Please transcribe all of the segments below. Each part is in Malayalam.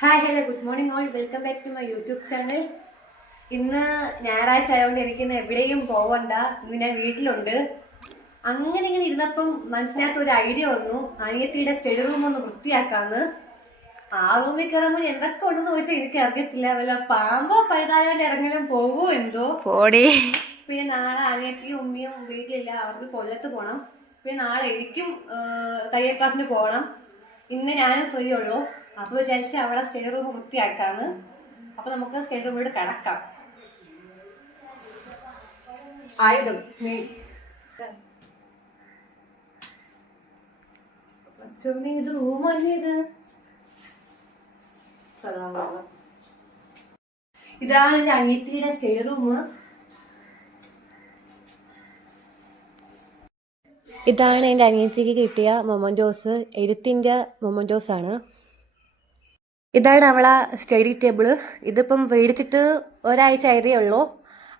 Hi hello good morning all, welcome back to my YouTube channel. ഇന്ന് ഞായറാഴ്ച ആയതുകൊണ്ട് എനിക്കിന്ന് എവിടെയും പോവണ്ട, ഇന്ന് ഞാൻ വീട്ടിലുണ്ട്. അങ്ങനെ ഇങ്ങനെ ഇരുന്നപ്പം മനസ്സിനകത്ത് ഒരു ഐഡിയ വന്നു, അനിയത്തിയുടെ സ്റ്റഡി റൂം ഒന്ന് വൃത്തിയാക്കാന്ന്. ആ റൂമിൽ കയറുമ്പോൾ എന്തൊക്കെ ഉണ്ടെന്ന് ചോദിച്ചാൽ എനിക്ക് അറിയത്തില്ല, വല്ല പാമ്പോ പഴുതാരോ ഇറങ്ങലും പോവോ എന്തോ. പിന്നെ നാളെ അനിയത്തിയും ഉമ്മയും വീട്ടിലില്ല, അവർക്ക് കൊല്ലത്ത് പോകണം. പിന്നെ നാളെ എനിക്കും തയ്യൽ ക്ലാസ്സിന് പോകണം. ഇന്ന് ഞാനും ഫ്രീ ഉള്ളൂ. അപ്പൊ വിചാരിച്ച് അവളെ സ്റ്റഡി റൂം വൃത്തിയാക്കാന്ന്. അപ്പൊ നമുക്ക് സ്റ്റഡി റൂമിലൂടെ കിടക്കാം. ആയുധം ഇത് റൂമാണ്. ഇതാണ് എന്റെ അനിയത്തിയുടെ സ്റ്റഡി റൂം. ഇതാണ് എൻ്റെ അനിയത്തിക്ക് കിട്ടിയ മൊമൻറ്റോസ്, എഴുത്തിൻ്റെ മൊമൻറ്റോസ് ആണ്. ഇതാണ് അവളെ സ്റ്റഡി ടേബിള്. ഇതിപ്പം മേടിച്ചിട്ട് ഒരാഴ്ച ആയതേ ഉള്ളൂ.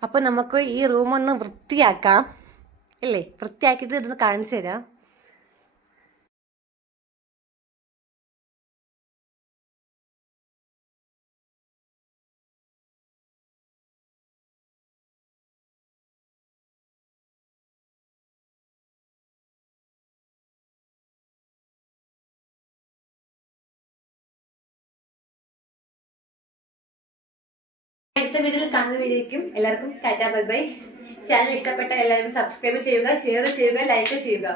അപ്പം നമുക്ക് ഈ റൂമൊന്ന് വൃത്തിയാക്കാം ഇല്ലേ? വൃത്തിയാക്കിയിട്ട് ഇതൊന്ന് കാണിച്ചു തരാം. അടുത്ത വീഡിയോയിൽ കാണുന്നവരേക്കും എല്ലാവർക്കും ടാറ്റാ ബൈ ബൈ. ചാനൽ ഇഷ്ടപ്പെട്ട എല്ലാവരും സബ്സ്ക്രൈബ് ചെയ്യുക, ഷെയർ ചെയ്യുക, ലൈക്ക് ചെയ്യുക.